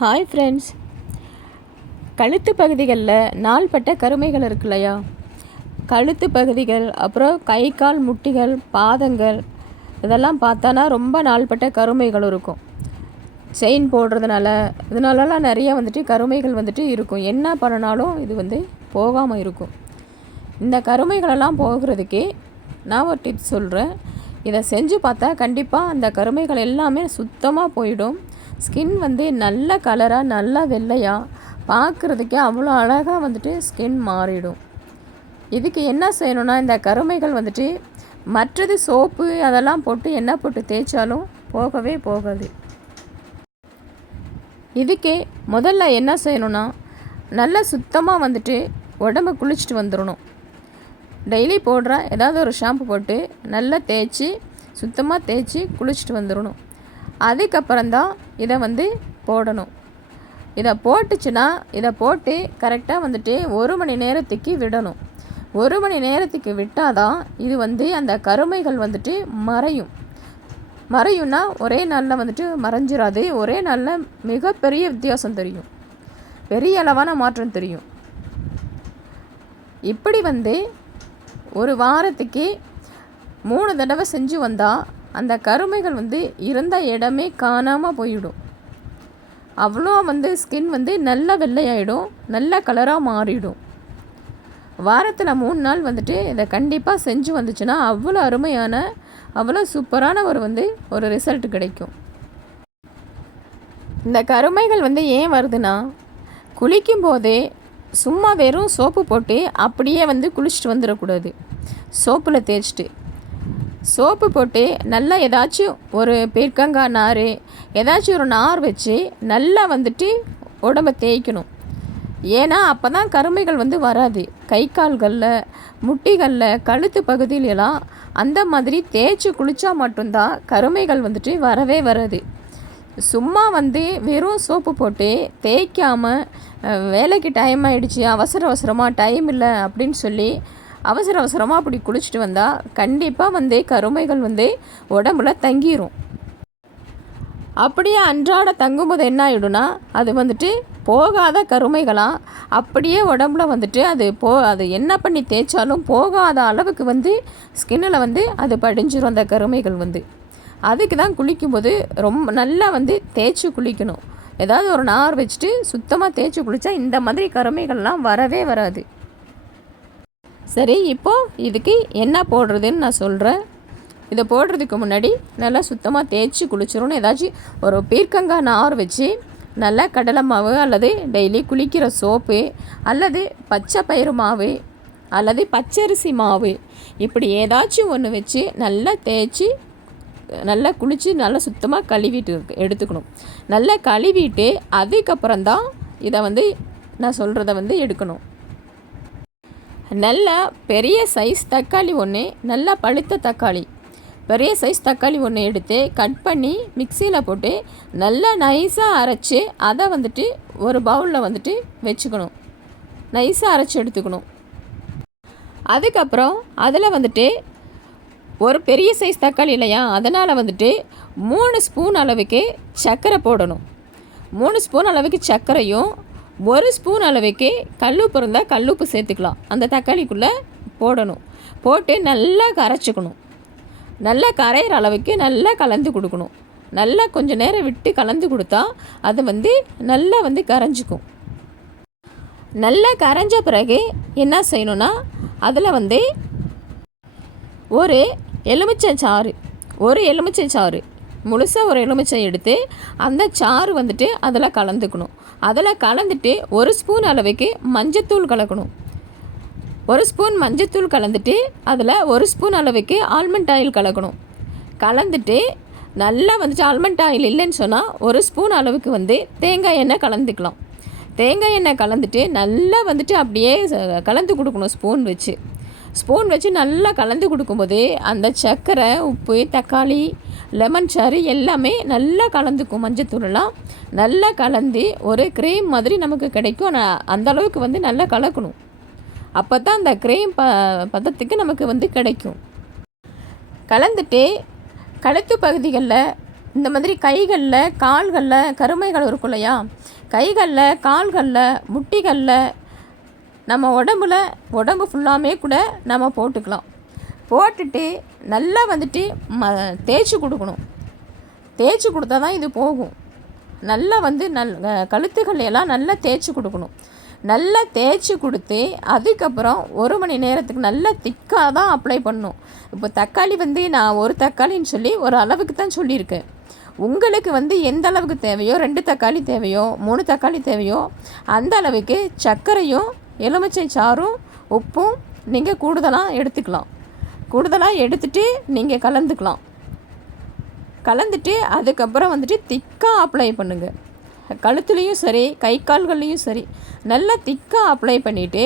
Hi friends கழுத்து பகுதிகளில் நாள்பட்ட கருமைகள் இருக்கு இல்லையா கழுத்து பகுதிகள் அப்புறம் கை கால் முட்டிகள் பாதங்கள் இதெல்லாம் பார்த்தானா ரொம்ப நாள்பட்ட கருமைகள் இருக்கும். செயின் போடுறதுனால இதனாலலாம் நிறைய வந்துட்டு கருமைகள் வந்துட்டு இருக்கும். என்ன பண்ணினாலும் இது வந்து போகாமல் இருக்கும். இந்த கருமைகளெல்லாம் போகிறதுக்கே நான் ஒரு டிப்ஸ் சொல்கிறேன் இதை செஞ்சு பார்த்தா கண்டிப்பாக அந்த கருமைகள் எல்லாமே சுத்தமாக போயிடும். ஸ்கின் வந்து நல்ல கலராக நல்லா வெள்ளையாக பார்க்குறதுக்கே அவ்வளோ அழகாக வந்துட்டு ஸ்கின் மாறிடும். இதுக்கு என்ன செய்யணும்னா இந்த கருமைகள் வந்துட்டு மற்றது சோப்பு அதெல்லாம் போட்டு என்ன போட்டு தேய்ச்சாலும் போகவே போகாது. இதுக்கே முதல்ல என்ன செய்யணும்னா நல்லா சுத்தமாக வந்துட்டு உடம்பு குளிச்சுட்டு வந்துடணும். டெய்லி போடுற ஏதாவது ஒரு ஷாம்பு போட்டு நல்லா தேய்ச்சி சுத்தமாக தேய்ச்சி குளிச்சுட்டு வந்துடணும். அதுக்கப்புறம்தான் இதை வந்து போடணும். இதை போட்டுச்சுன்னா இதை போட்டு கரெக்டாக வந்துட்டு ஒரு மணி நேரத்துக்கு விடணும். ஒரு மணி நேரத்துக்கு விட்டால் தான் இது வந்து அந்த கருமைகள் வந்துட்டு மறையும். மறையும்னா ஒரே நாளில் வந்துட்டு மறைஞ்சிடாது ஒரே நாளில் மிகப்பெரிய வித்தியாசம் தெரியும். பெரிய அளவான மாற்றம் தெரியும். இப்படி வந்து ஒரு வாரத்துக்கு மூணு தடவை செஞ்சு வந்தால் அந்த கருமைகள் வந்து இருந்த இடமே காணாமல் போயிடும். அவ்வளோ வந்து ஸ்கின் வந்து நல்ல வெள்ளையாயிடும் நல்ல கலராக மாறிடும். வாரத்தில் மூணு நாள் வந்துட்டு இதை கண்டிப்பாக செஞ்சு வந்துச்சுன்னா அவ்வளோ அருமையான அவ்வளோ சூப்பரான ஒரு வந்து ஒரு ரிசல்ட் கிடைக்கும். இந்த கருமைகள் வந்து ஏன் வருதுன்னா குளிக்கும் போதே சும்மா வெறும் சோப்பு போட்டு அப்படியே வந்து குளிச்சுட்டு வந்துடக்கூடாது. சோப்பில் தேய்ச்சிட்டு. சோப்பு போட்டு நல்லா ஏதாச்சும் ஒரு பீர்க்கங்காய் நார் ஏதாச்சும் ஒரு நார் வச்சு நல்லா வந்துட்டு உடம்ப தேய்க்கணும். ஏன்னா அப்போ தான் கருமைகள் வந்து வராது. கை கால்களில் முட்டிகளில் கழுத்து பகுதியிலலாம் அந்த மாதிரி தேய்ச்சி குளித்தா மட்டும்தான் கருமைகள் வந்துட்டு வரவே வராது. சும்மா வந்து வெறும் சோப்பு போட்டு தேய்க்காமல் வேலைக்கு டைம் ஆகிடுச்சி அவசர அவசரமாக டைம் இல்லை அப்படின்னு சொல்லி அவசர அவசரமாக அப்படி குளிச்சுட்டு வந்தால் கண்டிப்பாக வந்து கருமைகள் வந்து உடம்புல தங்கிரும். அப்படியே அன்றாட தங்கும்போது என்ன ஆகிடும்னா அது வந்துட்டு போகாத கருமைகளாக அப்படியே உடம்புல வந்துட்டு அது போ அது என்ன பண்ணி தேய்ச்சாலும் போகாத அளவுக்கு வந்து ஸ்கின்னில் வந்து அது படிஞ்சிடும் அந்த கருமைகள் வந்து. அதுக்கு தான் குளிக்கும்போது ரொம்ப நல்லா வந்து தேய்ச்சி குளிக்கணும். ஏதாவது ஒரு நார் வச்சுட்டு சுத்தமாக தேய்ச்சி குளித்தா இந்த மாதிரி கருமைகள்லாம் வரவே வராது. சரி இப்போது இதுக்கு என்ன போடுறதுன்னு நான் சொல்கிறேன் இதை போடுறதுக்கு முன்னாடி நல்லா சுத்தமாக தேய்ச்சி குளிச்சிடணும். ஏதாச்சும் ஒரு பீர்க்கங்காய் நார் வச்சு நல்லா கடலை மாவு அல்லது டெய்லி குளிக்கிற சோப்பு அல்லது பச்சை பயிறு மாவு அல்லது பச்சரிசி மாவு இப்படி ஏதாச்சும் ஒன்று வச்சு நல்லா தேய்ச்சி நல்லா குளித்து நல்லா சுத்தமாக கழுவிட்டு எடுத்துக்கணும். நல்லா கழுவிட்டு அதுக்கப்புறம் தான் இதை வந்து நான் சொல்கிறத வந்து எடுக்கணும். நல்லா பெரிய சைஸ் தக்காளி ஒன்று நல்லா பழுத்த தக்காளி. பெரிய சைஸ் தக்காளி ஒன்று எடுத்து கட் பண்ணி மிக்சியில் போட்டு நல்லா நைஸாக அரைச்சி அதை வந்துட்டு ஒரு பவுலில் வந்துட்டு வச்சுக்கணும். நைஸாக அரைச்சி எடுத்துக்கணும். அதுக்கப்புறம் அதில் வந்துட்டு ஒரு பெரிய சைஸ் தக்காளி இல்லையா அதனால் வந்துட்டு மூணு ஸ்பூன் அளவுக்கு சர்க்கரை போடணும். மூணு ஸ்பூன் அளவுக்கு சர்க்கரையும் ஒரு ஸ்பூன் அளவுக்கு கல்லுப்பு இருந்தால் கல்லுப்பு சேர்த்துக்கலாம். அந்த தக்காளிக்குள்ளே போடணும். போட்டு நல்லா கரைச்சிக்கணும். நல்லா கரையிற அளவுக்கு நல்லா கலந்து கொடுக்கணும். நல்லா கொஞ்சம் நேரம் விட்டு கலந்து கொடுத்தா அது வந்து நல்லா வந்து கரைஞ்சிக்கும். நல்லா கரைஞ்ச பிறகு என்ன செய்யணும்னா அதில் வந்து ஒரு எலுமிச்சை சாறு ஒரு எலுமிச்சை சாறு முழுசாக ஒரு எலுமிச்சை எடுத்து அந்த சாறு வந்துட்டு அதில் கலந்துக்கணும். அதில் கலந்துட்டு ஒரு ஸ்பூன் அளவுக்கு மஞ்சத்தூள் கலக்கணும். ஒரு ஸ்பூன் மஞ்சத்தூள் கலந்துட்டு அதில் ஒரு ஸ்பூன் அளவுக்கு ஆல்மண்ட் ஆயில் கலக்கணும். கலந்துட்டு நல்லா வந்துட்டு ஆல்மண்ட் ஆயில் இல்லைன்னு சொன்னால் ஒரு ஸ்பூன் அளவுக்கு வந்து தேங்காய் எண்ணெய் கலந்துக்கலாம். தேங்காய் எண்ணெய் கலந்துட்டு நல்லா வந்துட்டு அப்படியே கலந்து கொடுக்கணும் ஸ்பூன் வச்சு. ஸ்பூன் வச்சு நல்லா கலந்து கொடுக்கும்போது அந்த சர்க்கரை உப்பு தக்காளி லெமன் சாறு எல்லாமே நல்லா கலந்துக்கும் மஞ்சத்தூளெலாம் நல்லா கலந்து ஒரு க்ரீம் மாதிரி நமக்கு கிடைக்கும். ஆனால் அந்தளவுக்கு வந்து நல்லா கலக்கணும். அப்போ தான் அந்த க்ரீம் ப பதத்துக்கு நமக்கு வந்து கிடைக்கும். கலந்துட்டு கழுத்து பகுதிகளில் இந்த மாதிரி கைகளில் கால்களில் கருமைகள் இருக்கும் இல்லையா? கைகளில் கால்களில் முட்டிகளில் நம்ம உடம்புல உடம்பு ஃபுல்லாமே கூட நம்ம போட்டுக்கலாம். போட்டுட்டு நல்லா வந்துட்டு ம தேய்ச்சி கொடுக்கணும். தேய்ச்சி கொடுத்தா தான் இது போகும். நல்லா வந்து நல் கழுத்துக்கள் எல்லாம் நல்லா தேய்ச்சி கொடுக்கணும். நல்லா தேய்ச்சி கொடுத்து அதுக்கப்புறம் ஒரு மணி நேரத்துக்கு நல்லா திக்காக தான் அப்ளை பண்ணணும். இப்போ தக்காளி வந்து நான் ஒரு தக்காளின்னு சொல்லி ஒரு அளவுக்கு தான் சொல்லியிருக்கேன். உங்களுக்கு வந்து எந்த அளவுக்கு தேவையோ ரெண்டு தக்காளி தேவையோ மூணு தக்காளி தேவையோ அந்த அளவுக்கு சர்க்கரையும் எலுமிச்சை சாறும் உப்பும் நீங்கள் கூடுதலாக எடுத்துக்கலாம். கூடுதலாக எடுத்துகிட்டு நீங்கள் கலந்துக்கலாம். கலந்துட்டு அதுக்கப்புறம் வந்துட்டு திக்காக அப்ளை பண்ணுங்கள் கழுத்துலேயும் சரி கை கால்கள்லேயும் சரி நல்லா திக்காக அப்ளை பண்ணிவிட்டு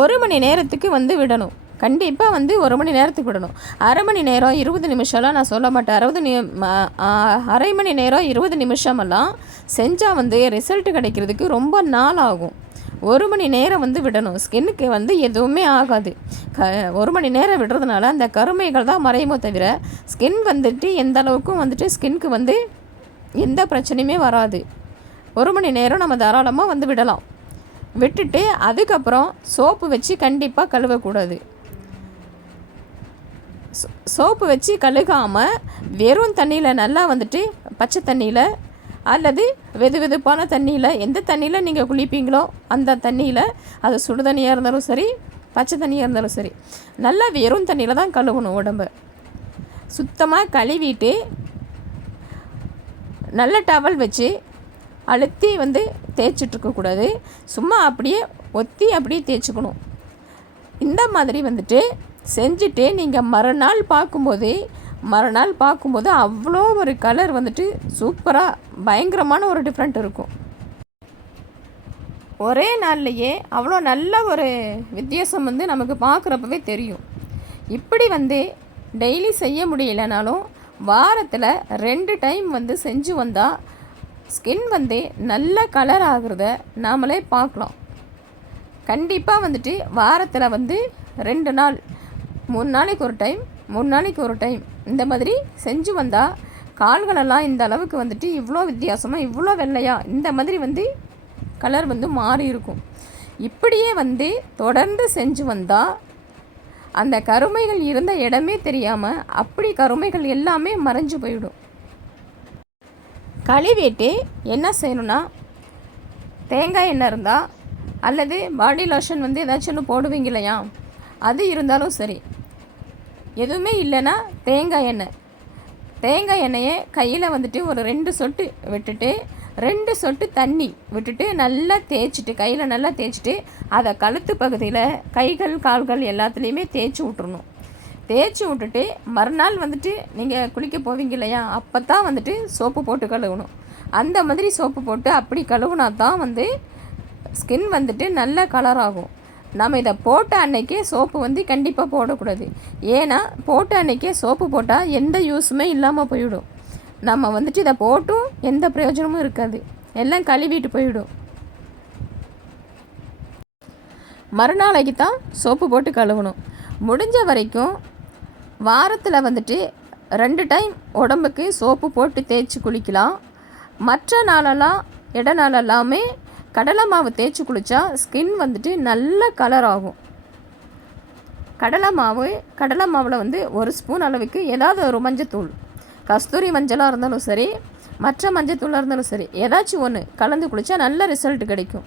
ஒரு மணி நேரத்துக்கு வந்து விடணும். கண்டிப்பாக வந்து ஒரு மணி நேரத்துக்கு விடணும். அரை மணி நேரம் இருபது நிமிஷம்லாம் நான் சொல்ல மாட்டேன். அறுபது நி அரை மணி நேரம் இருபது நிமிஷமெல்லாம் செஞ்சால் வந்து ரிசல்ட் கிடைக்கிறதுக்கு ரொம்ப நாள் ஆகும். ஒரு மணி நேரம் வந்து விடணும். ஸ்கின்னுக்கு வந்து எதுவுமே ஆகாது. க ஒரு மணி நேரம் விடுறதுனால அந்த கருமைகள் தான் மறையுமோ தவிர ஸ்கின் வந்துட்டு எந்த அளவுக்கும் வந்துட்டு ஸ்கின்க்கு வந்து எந்த பிரச்சனையுமே வராது. ஒரு மணி நேரம் நம்ம தாராளமாக வந்து விடலாம். விட்டுட்டு அதுக்கப்புறம் சோப்பு வச்சு கண்டிப்பாக கழுவக்கூடாது. சோப்பு வச்சு கழுகாமல் வெறும் தண்ணியில் நல்லா வந்துட்டு பச்சை தண்ணியில் அல்லது வெது வெதுப்பான தண்ணியில் எந்த தண்ணியில் நீங்கள் குளிப்பீங்களோ அந்த தண்ணியில் அது சுடு தண்ணியாக இருந்தாலும் சரி பச்சை தண்ணியாக இருந்தாலும் சரி நல்லா வெறும் தண்ணியில் தான் கழுவணும் உடம்பை. சுத்தமாக கழுவிட்டு நல்ல டவல் வச்சு அழுத்தி வந்து தேய்ச்சிட்ருக்கக்கூடாது சும்மா அப்படியே ஒத்தி அப்படியே தேய்ச்சிக்கணும். இந்த மாதிரி வந்துட்டு செஞ்சுட்டு நீங்கள் மறுநாள் பார்க்கும்போது மறுநாள் பார்க்கும்போது அவ்வளோ ஒரு கலர் வந்துட்டு சூப்பராக பயங்கரமான ஒரு டிஃப்ரெண்ட் இருக்கும். ஒரே நாள்லையே அவ்வளோ நல்ல ஒரு வித்தியாசம் வந்து நமக்கு பார்க்குறப்பவே தெரியும். இப்படி வந்து டெய்லி செய்ய முடியலனாலும் வாரத்தில் ரெண்டு டைம் வந்து செஞ்சு வந்தால் ஸ்கின் வந்து நல்ல கலர் ஆகுறத நாமளே பார்க்கலாம். கண்டிப்பாக வந்துட்டு வாரத்தில் வந்து ரெண்டு நாள் மூணு நாளைக்கு ஒரு டைம் மூணு நாளைக்கு ஒரு டைம் இந்த மாதிரி செஞ்சு வந்தால் கால்களெல்லாம் இந்த அளவுக்கு வந்துட்டு இவ்வளோ வித்தியாசமாக இவ்வளோ வெள்ளையாக இந்த மாதிரி வந்து கலர் வந்து மாறி இருக்கும். இப்படியே வந்து தொடர்ந்து செஞ்சு வந்தால் அந்த கருமைகள் இருந்த இடமே தெரியாமல் அப்படி கருமைகள் எல்லாமே மறைஞ்சு போயிடும். கழுவிட்டு என்ன செய்யணும்னா தேங்காய் எண்ணெய் இருந்தால் அல்லது பாடி லோஷன் வந்து ஏதாச்சும் ஒன்று போடுவீங்க இல்லையா? அது இருந்தாலும் சரி. எதுவுமே இல்லைன்னா தேங்காய் எண்ணெய். தேங்காய் எண்ணெயை கையில் வந்துட்டு ஒரு ரெண்டு சொட்டு விட்டுட்டு ரெண்டு சொட்டு தண்ணி விட்டுட்டு நல்லா தேய்ச்சிட்டு கையில் நல்லா தேய்ச்சிட்டு அதை கழுத்து பகுதியில் கைகள் கால்கள் எல்லாத்துலேயுமே தேய்ச்சி விட்றணும் தேய்ச்சி விட்டுட்டு மறுநாள் வந்துட்டு நீங்கள் குளிக்க போவீங்க இல்லையா? அப்போ தான் வந்துட்டு சோப்பு போட்டு கழுவணும். அந்த மாதிரி சோப்பு போட்டு அப்படி கழுவுனா தான் வந்து ஸ்கின் வந்துட்டு நல்ல கலர் ஆகும். நம்ம இதை போட்ட அன்னைக்கே சோப்பு வந்து கண்டிப்பாக போடக்கூடாது. ஏன்னா போட்ட அன்னைக்கே சோப்பு போட்டால் எந்த யூஸுமே இல்லாமல் போயிடும். நம்ம வந்துட்டு இதை போட்டும் எந்த பிரயோஜனமும் இருக்காது. எல்லாம் கழுவிட்டு போயிடும். மறுநாளைக்கு தான் சோப்பு போட்டு கழுவணும். முடிஞ்ச வரைக்கும் வாரத்தில் வந்துட்டு ரெண்டு டைம் உடம்புக்கு சோப்பு போட்டு தேய்ச்சி குளிக்கலாம். மற்ற நாளெல்லாம் இட நாளெல்லாமே கடலை மாவு தேய்ச்சி குளித்தா ஸ்கின் வந்துட்டு நல்ல கலர் ஆகும். கடலை மாவு கடலை மாவில் வந்து ஒரு ஸ்பூன் அளவுக்கு ஏதாவது ஒரு மஞ்சத்தூள். கஸ்தூரி மஞ்சளாக இருந்தாலும் சரி மற்ற மஞ்சத்தூளாக இருந்தாலும் சரி ஏதாச்சும் ஒன்று கலந்து குளித்தா நல்ல ரிசல்ட் கிடைக்கும்.